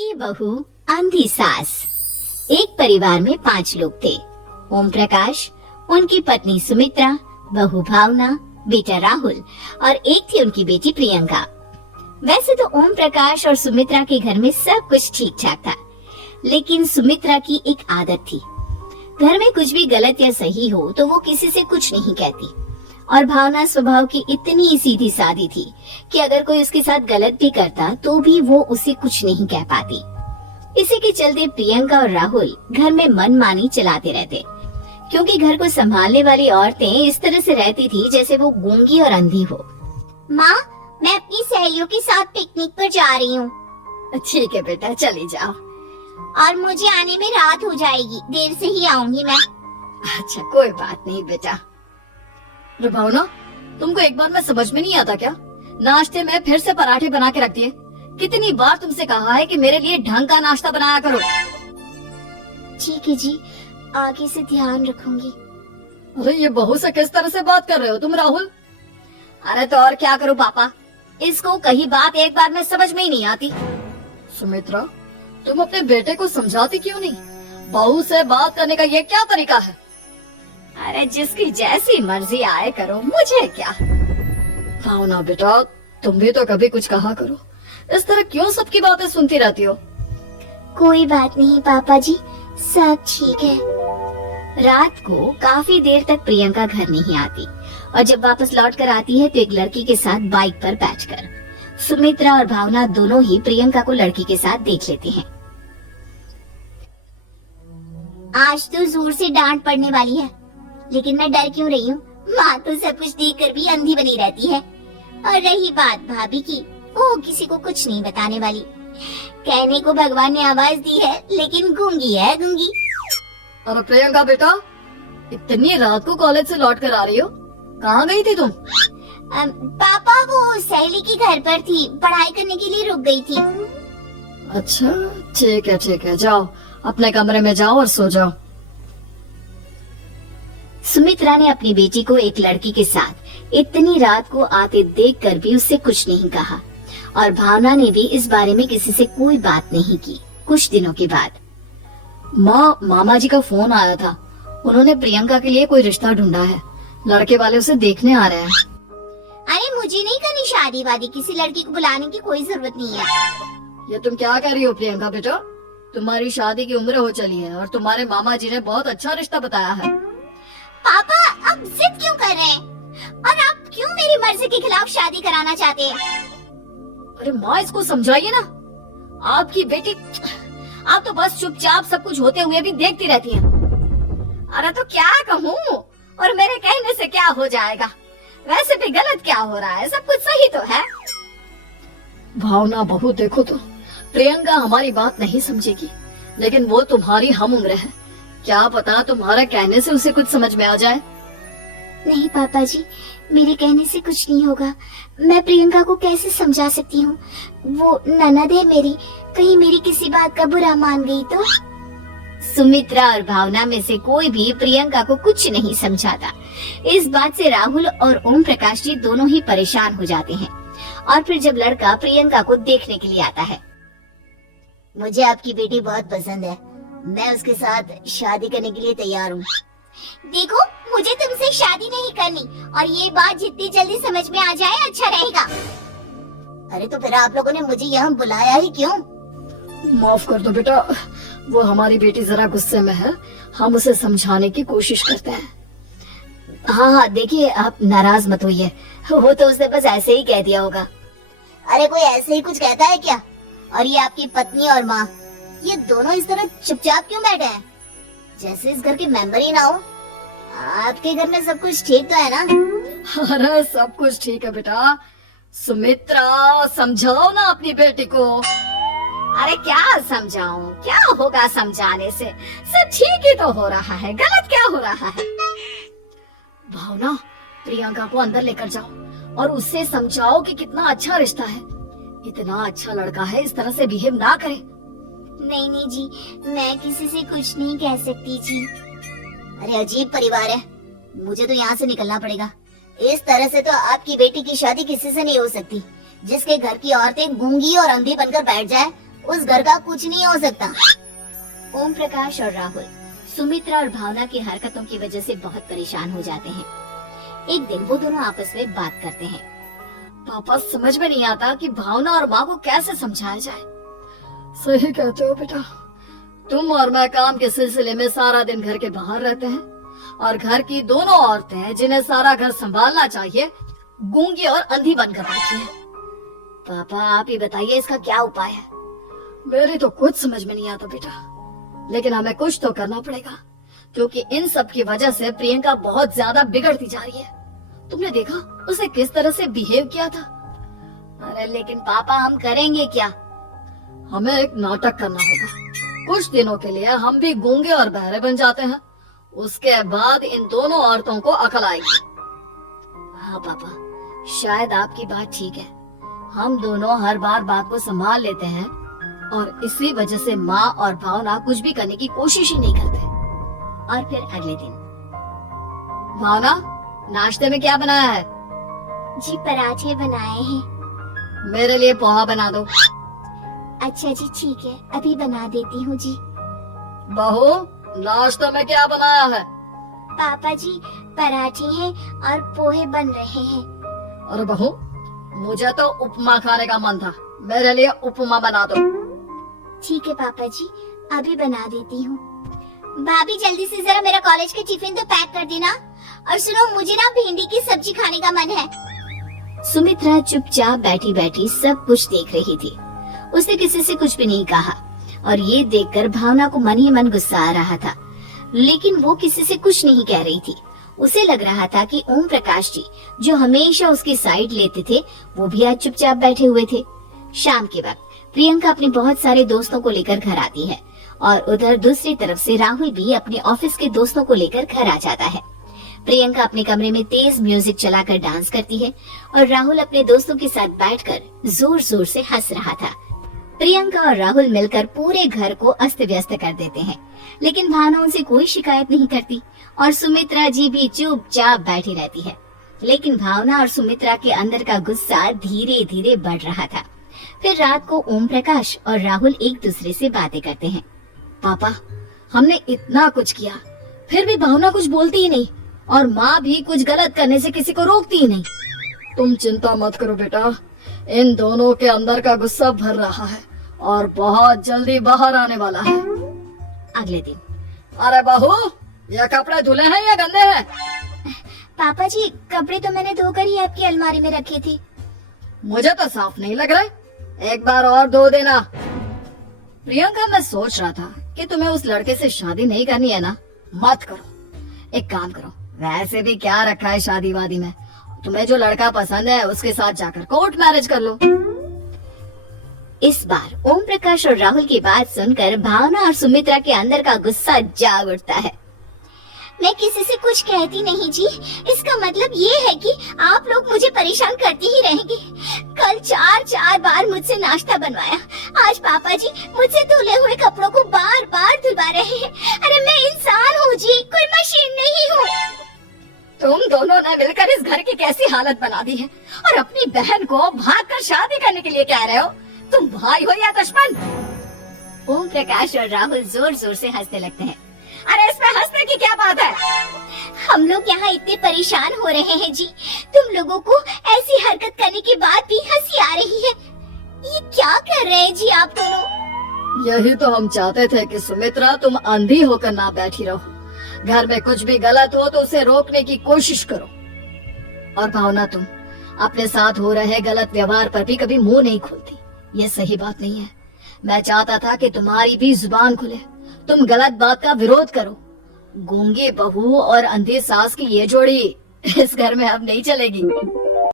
गूंगी बहू अंधी सास। एक परिवार में 5 लोग थे। ओम प्रकाश, उनकी पत्नी सुमित्रा, बहू भावना, बेटा राहुल और एक थी उनकी बेटी प्रियंका। वैसे तो ओम प्रकाश और सुमित्रा के घर में सब कुछ ठीक ठाक था, लेकिन सुमित्रा की एक आदत थी। घर में कुछ भी गलत या सही हो तो वो किसी से कुछ नहीं कहती। और भावना स्वभाव की इतनी सीधी सादी थी कि अगर कोई उसके साथ गलत भी करता तो भी वो उसे कुछ नहीं कह पाती। इसी के चलते प्रियंका और राहुल घर में मनमानी चलाते रहते, क्योंकि घर को संभालने वाली औरतें इस तरह से रहती थी जैसे वो गूंगी और अंधी हो। माँ, मैं अपनी सहेलियों के साथ पिकनिक पर जा रही हूँ। ठीक है बेटा, चली जाओ। और मुझे आने में रात हो जाएगी, देर से ही आऊंगी मैं। अच्छा, कोई बात नहीं बेटा। भावना, तुमको एक बार में समझ में नहीं आता क्या? नाश्ते में फिर से पराठे बना के रख दिए। कितनी बार तुमसे कहा है कि मेरे लिए ढंग का नाश्ता बनाया करो। ठीक है जी, आगे से ध्यान रखूंगी। अरे ये बहू से किस तरह से बात कर रहे हो तुम राहुल? अरे तो और क्या करूं पापा, इसको कही बात एक बार में समझ में ही नहीं आती। सुमित्रा, तुम अपने बेटे को समझाती क्यों नहीं? बहू से बात करने का ये क्या तरीका है? अरे जिसकी जैसी मर्जी आए करो, मुझे क्या। भावना बेटा, तुम भी तो कभी कुछ कहा करो। इस तरह क्यों सबकी बातें सुनती रहती हो? कोई बात नहीं पापा जी, सब ठीक है। रात को काफी देर तक प्रियंका घर नहीं आती और जब वापस लौट कर आती है तो एक लड़की के साथ बाइक पर बैठकर सुमित्रा और भावना दोनों ही प्रियंका को लड़की के साथ देख लेते हैं। आज तो जोर से डांट पड़ने वाली है, लेकिन मैं डर क्यों रही हूँ? माँ तो सब कुछ देख कर भी अंधी बनी रहती है। और रही बात भाभी की, वो किसी को कुछ नहीं बताने वाली। कहने को भगवान ने आवाज दी है, लेकिन गूंगी है गूंगी। अरे प्रियंका बेटा, इतनी रात को कॉलेज से लौट कर आ रही हो? कहाँ गई थी तुम? पापा, वो सहेली के घर पर थी, पढ़ाई करने के लिए रुक गई थी। अच्छा, ठीक है, जाओ अपने कमरे में जाओ और सो जाओ। सुमित्रा ने अपनी बेटी को एक लड़की के साथ इतनी रात को आते देखकर भी उससे कुछ नहीं कहा और भावना ने भी इस बारे में किसी से कोई बात नहीं की। कुछ दिनों के बाद मामा जी का फोन आया था। उन्होंने प्रियंका के लिए कोई रिश्ता ढूंढा है। लड़के वाले उसे देखने आ रहे हैं। अरे मुझे नहीं करनी शादी वादी, किसी लड़की को बुलाने की कोई जरूरत नहीं है। ये तुम क्या कर रही हो प्रियंका बेटा? तुम्हारी शादी की उम्र हो चली है और तुम्हारे मामा जी ने बहुत अच्छा रिश्ता बताया है। पापा, आप जिद क्यों कर रहे हैं? और आप क्यों मेरी मर्जी के खिलाफ शादी कराना चाहते हैं? अरे माँ, इसको समझाइए ना। आपकी बेटी, आप तो बस चुपचाप सब कुछ होते हुए भी देखती रहती हैं। अरे तो क्या कहूँ, और मेरे कहने से क्या हो जाएगा? वैसे भी गलत क्या हो रहा है, सब कुछ सही तो है। भावना बहू, देखो तो प्रियंका हमारी बात नहीं समझेगी, लेकिन वो तुम्हारी हम उम्र है। क्या पता तुम्हारे कहने से उसे कुछ समझ में आ जाए। नहीं पापा जी, मेरे कहने से कुछ नहीं होगा। मैं प्रियंका को कैसे समझा सकती हूँ? वो ननद है मेरी, कहीं मेरी किसी बात का बुरा मान गई तो? सुमित्रा और भावना में से कोई भी प्रियंका को कुछ नहीं समझाता। इस बात से राहुल और ओम प्रकाश जी दोनों ही परेशान हो जाते हैं। और फिर जब लड़का प्रियंका को देखने के लिए आता है, मुझे आपकी बेटी बहुत पसंद है, मैं उसके साथ शादी करने के लिए तैयार हूँ। देखो, मुझे तुमसे शादी नहीं करनी, और ये बात जितनी जल्दी समझ में आ जाए अच्छा रहेगा। अरे तो फिर आप लोगों ने मुझे यहाँ बुलाया ही क्यों? माफ कर दो बेटा, वो हमारी बेटी जरा गुस्से में है। हम उसे समझाने की कोशिश करते हैं। हाँ, देखिए आप नाराज मत होइए, वो तो उसने बस ऐसे ही कह दिया होगा। अरे कोई ऐसे ही कुछ कहता है क्या? और ये आपकी पत्नी और माँ, ये दोनों इस तरह चुपचाप क्यों बैठे हैं, जैसे इस घर के मेंबर ही ना हो? आपके घर में सब कुछ ठीक तो है ना? अरे सब कुछ ठीक है बेटा। सुमित्रा, समझाओ ना अपनी बेटी को। अरे क्या समझाऊं, क्या होगा समझाने से? सब ठीक ही तो हो रहा है, गलत क्या हो रहा है? भावना, प्रियंका को अंदर लेकर जाओ और उससे समझाओ कि कितना अच्छा रिश्ता है। इतना अच्छा लड़का है, इस तरह से बिहेव ना करे। नहीं जी, मैं किसी से कुछ नहीं कह सकती जी। अरे अजीब परिवार है, मुझे तो यहाँ से निकलना पड़ेगा। इस तरह से तो आपकी बेटी की शादी किसी से नहीं हो सकती। जिसके घर की औरतें गूंगी और अंधी बनकर बैठ जाए, उस घर का कुछ नहीं हो सकता। ओम प्रकाश और राहुल सुमित्रा और भावना की हरकतों की वजह से बहुत परेशान हो जाते हैं। एक दिन वो दोनों आपस में बात करते हैं। पापा समझ में नहीं आता कि भावना और माँ को कैसे समझाया जाए। सही कहते हो बेटा, तुम और मैं काम के सिलसिले में सारा दिन घर के बाहर रहते हैं और घर की दोनों औरतें जिन्हें सारा घर संभालना चाहिए गूंगी और अंधी बनकर बैठी हैं। पापा आप ही बताइए इसका क्या उपाय है। मेरी तो कुछ समझ में नहीं आता बेटा, लेकिन हमें कुछ तो करना पड़ेगा क्योंकि इन सब की वजह से प्रियंका बहुत ज्यादा बिगड़ती जा रही है। तुमने देखा उसे किस तरह से बिहेव किया था। अरे लेकिन पापा हम करेंगे क्या। हमें एक नाटक करना होगा। कुछ दिनों के लिए हम भी गूंगे और बहरे बन जाते हैं, उसके बाद इन दोनों औरतों को अकल आएगी। हाँ पापा शायद आपकी बात ठीक है, हम दोनों हर बार बात को संभाल लेते हैं और इसी वजह से माँ और भावना कुछ भी करने की कोशिश ही नहीं करते। और फिर अगले दिन भावना नाश्ते में क्या बनाया है। जी पराठे बनाए हैं। मेरे लिए पोहा बना दो। अच्छा जी ठीक है, अभी बना देती हूँ जी। बहू नाश्ते में क्या बनाया है। पापा जी पराठे हैं और पोहे बन रहे हैं। अरे बहू मुझे तो उपमा खाने का मन था, मेरे लिए उपमा बना दो। ठीक है पापा जी, अभी बना देती हूँ। भाभी जल्दी से जरा मेरा कॉलेज का टिफिन तो पैक कर देना। और सुनो मुझे ना भिंडी की सब्जी खाने का मन है। सुमित्रा चुपचाप बैठी बैठी सब कुछ देख रही थी। उसने किसी से कुछ भी नहीं कहा और ये देखकर भावना को मन ही मन गुस्सा आ रहा था, लेकिन वो किसी से कुछ नहीं कह रही थी। उसे लग रहा था कि ओम प्रकाश जी जो हमेशा उसकी साइड लेते थे वो भी आज चुपचाप बैठे हुए थे। शाम के वक्त प्रियंका अपने बहुत सारे दोस्तों को लेकर घर आती है और उधर दूसरी तरफ से राहुल भी अपने ऑफिस के दोस्तों को लेकर घर आ जाता है। प्रियंका अपने कमरे में तेज म्यूजिक चलाकर डांस करती है और राहुल अपने दोस्तों के साथ बैठकर जोर जोर से हंस रहा था। प्रियंका और राहुल मिलकर पूरे घर को अस्त व्यस्त कर देते हैं, लेकिन भावना उनसे कोई शिकायत नहीं करती और सुमित्रा जी भी चुपचाप बैठी रहती है। लेकिन भावना और सुमित्रा के अंदर का गुस्सा धीरे धीरे बढ़ रहा था। फिर रात को ओम प्रकाश और राहुल एक दूसरे से बातें करते हैं। पापा हमने इतना कुछ किया फिर भी भावना कुछ बोलती ही नहीं और माँ भी कुछ गलत करने से किसी को रोकती ही नहीं। तुम चिंता मत करो बेटा, इन दोनों के अंदर का गुस्सा भर रहा है और बहुत जल्दी बाहर आने वाला है। अगले दिन अरे बहू ये कपड़े धुले हैं या गंदे हैं। पापा जी कपड़े तो मैंने धोकर ही आपकी अलमारी में रखे थे। मुझे तो साफ नहीं लग रहा, एक बार और धो देना। प्रियंका मैं सोच रहा था कि तुम्हें उस लड़के से शादी नहीं करनी है ना, मत करो। एक काम करो, वैसे भी क्या रखा है शादी वादी में, तुम्हें जो लड़का पसंद है उसके साथ जाकर कोर्ट मैरिज कर लो। इस बार ओम प्रकाश और राहुल की बात सुनकर भावना और सुमित्रा के अंदर का गुस्सा जाग उठता है। मैं किसी से कुछ कहती नहीं जी, इसका मतलब ये है कि आप लोग मुझे परेशान करते ही रहेंगे। कल चार बार मुझसे नाश्ता बनवाया, आज पापा जी मुझसे धुले हुए कपड़ों को बार बार धुलवा रहे हैं। अरे मैं इंसान हूँ जी, कोई मशीन नहीं हूँ। तुम दोनों ने मिलकर इस घर की कैसी हालत बना दी है और अपनी बहन को भागकर शादी करने के लिए कह रहे हो। तुम भाई हो या दुश्मन। ओम प्रकाश और राहुल जोर जोर से हंसने लगते हैं। अरे इसमें हंसने की क्या बात है। हम लोग यहाँ इतने परेशान हो रहे हैं जी, तुम लोगों को ऐसी हरकत करने के बाद भी हंसी आ रही है। ये क्या कर रहे हैं जी आप दोनों। यही तो हम चाहते थे कि सुमित्रा तुम अंधी होकर ना बैठी रहो, घर में कुछ भी गलत हो तो उसे रोकने की कोशिश करो। और भावना तुम अपने साथ हो रहे गलत व्यवहार पर भी कभी मुंह नहीं खोलती, ये सही बात नहीं है। मैं चाहता था कि तुम्हारी भी जुबान खुले, तुम गलत बात का विरोध करो। गूंगी बहू और अंधी सास की ये जोड़ी इस घर में अब नहीं चलेगी।